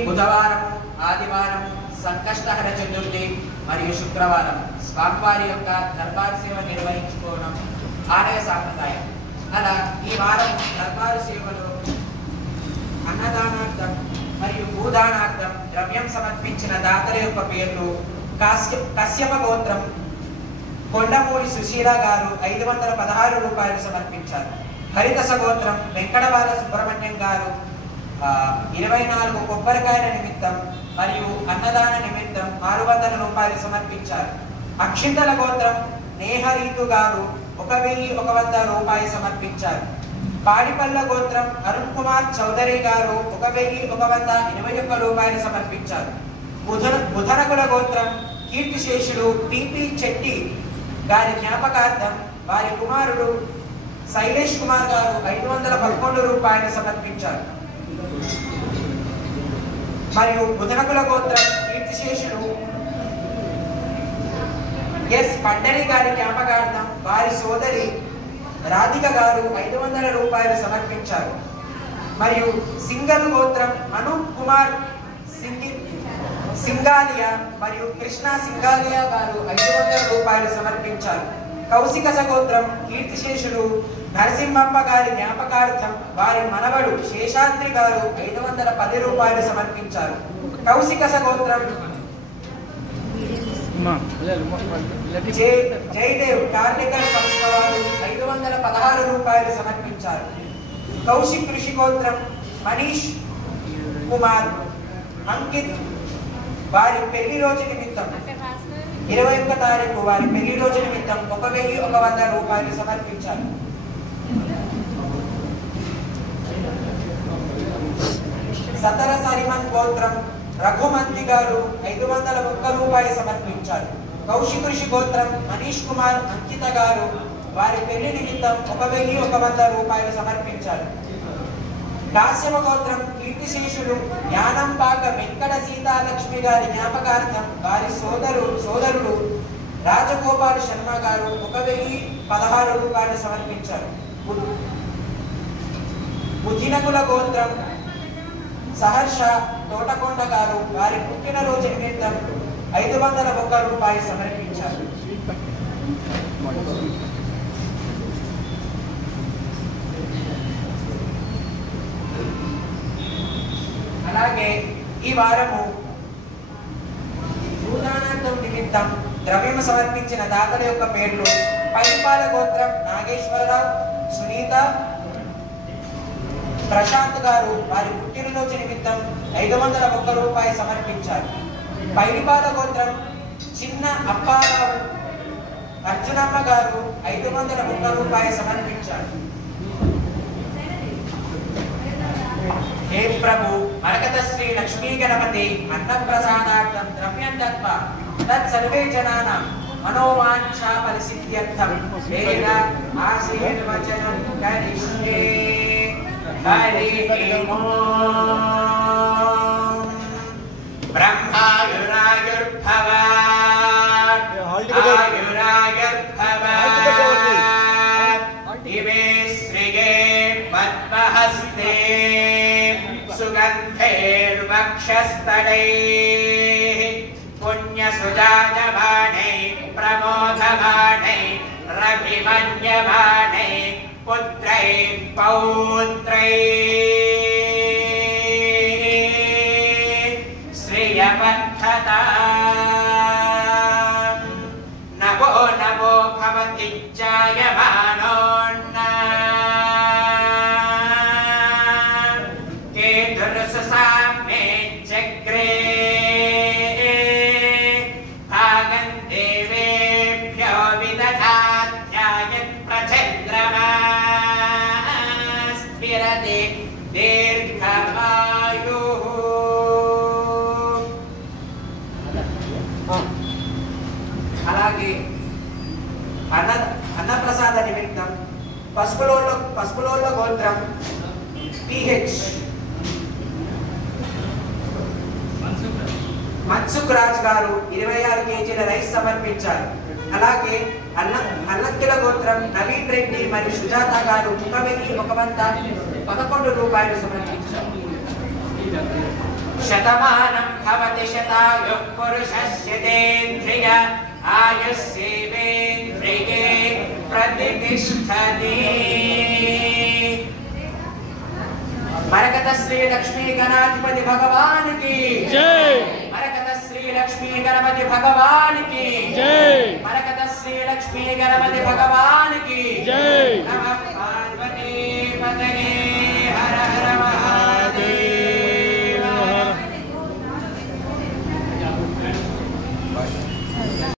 బుధవారం, ఆదివారం సంకష్టహర చతుర్థి మరియు శుక్రవారం స్వామివారి యొక్క దర్బారు సేవ నిర్వహించుకోవడం ఆలయ సాంప్రదాయం. అలా ఈ వారం దర్బారు సేవలో అన్నదానార్థం మరియు భూదానార్థం ద్రవ్యం సమర్పించిన దాతల యొక్క పేర్లు: కశ్యప గోత్రం కొండమూడి సుశీల గారు 516 రూపాయలు సమర్పించారు. హరితస గోత్రం వెంకటబాల సుబ్రహ్మణ్యం గారు 24 కొబ్బరికాయల నిమిత్తం మరియు అన్నదాన నిమిత్తం 600 రూపాయలు సమర్పించారు. అక్షింతల గోత్రం నేహరీతు గారు 1100 రూపాయలు సమర్పించారు. పాడిపల్ల గోత్రం అరుణ్ కుమార్ చౌదరి గారు 1121 రూపాయలు సమర్పించారు. బుధనకుల గోత్రం కీర్తిశేషులు టిపి చెట్టి గారి జ్ఞాపకార్థం వారి కుమారుడు శైలేష్ కుమార్ గారు 511 రూపాయలు సమర్పించారు. మరియు బుధనకుల గోత్రం కీర్తిశేషులు ఎస్ పండరి గారి జ్ఞాపకార్థం వారి సోదరి రాధిక గారు 500 రూపాయలు సమర్పించారు. మరియు సింగల్ గోత్రం అనూప్ కుమార్ సింగాలియా మరియు కృష్ణ సింగాలియా గారు 500 రూపాయలు సమర్పించారు. కౌశికస గోత్రం కీర్తిశేషులు నరసింహప్ప గారి జ్ఞాపకార్థం వారి మనవడు శేషాద్రి గారు 510 రూపాయలు సమర్పించారు. కౌశికస గోత్రం జయదేవ్ కార్నికర్ సంస్థ వారు 516 రూపాయలు సమర్పించారు. కౌశిక్ కృషి గోత్రం మనీష్ కుమార్ అంకిత్ వారి పెళ్లి రోజు నిమిత్తం 21 తారీఖు వారి పెళ్లి రోజు నిమిత్తం 1100 రూపాయలు సమర్పించారు. సతర సరిమన్ గోత్రం రఘుమంతి గారు 501 రూపాయలు సమర్పించారు. కౌశిక్ ఋషి గోత్రం మనీష్ కుమార్ అంకిత గారు వారి పెళ్లి నిమిత్తం 1100 రూపాయలు సమర్పించారు. కాశ్యప గోత్రం కీర్తిశేషులు జ్ఞానంపాక వెంకట సీతాలక్ష్మి గారి జ్ఞాపకార్థం వారి సోదరుడు రాజగోపాల్ శర్మ గారు 1016 రూపాయలు సమర్పించారు. బుధినకుల గోత్రం సహర్ష తోటకొండ గారు వారి పుట్టినరోజు నిమిత్తం 501 రూపాయలు సమర్పించారు. అలాగే ఈ వారము భూదానార్థం నిమిత్తం ద్రవ్యము సమర్పించిన దాతల యొక్క పేర్లు: పైపాల గోత్రం నాగేశ్వరరావు, సునీత, ప్రశాంత్ గారు వారి పుట్టినరోజు నిమిత్తం 501 రూపాయలు సమర్పించారు. పైడిపాల గోత్రం చిన్న అప్పారావు, అర్జునమ్మ గారు 501 రూపాయలు సమర్పించారు. हे प्रभु मरकत श्री लक्ष्मी गणपति अन्नप्रसादार्थं द्रव्यं दत्त्वा तत्सर्वे जनानां मनोवाञ्छा फलसिद्ध्यर्थं वेद आशीर्वचनं करिष्ये। हरि ओम। ब्रह्मायुरायुर्भव आयुरायुर्भव दिवे श्रिये पद्महस्ते सुगन्धैर्वक्षस्थलैः पुण्यसुजायमानैः प्रमोदमानैः रभिमन्यमानैः पुत्रैः पौत्रैः श्रियवर्धताम्। नमो नमो भवति जायमानोऽन्ना అలాగే అన్నప్రసాద నిమిత్తం పసుపులోళ్ళ గోత్రం పిహెచ్ మన్సుఖ్ రాజ్ గారు 26 కేజీల రైస్ సమర్పించారు. అలాగే అల్లంకిల గోత్రం నవీన్ రెడ్డి మరియు సుజాత గారు 1111 రూపాయలు సమర్పించారు. శతమానం భవతి శతాయుః పురుషస్యేంద్రియ ఆయుస్సేవేంద్రియే ప్రతిష్టతి. మరకత శ్రీ లక్ష్మీ గణాధిపతి భగవాన్ కి జై. మరకత శ్రీ లక్ష్మీ గణపతి భగవాన్ కి జై. మరకత శ్రీ లక్ష్మీ గణపతి భగవాన్ కి జై. నమః పార్వతీ పతయే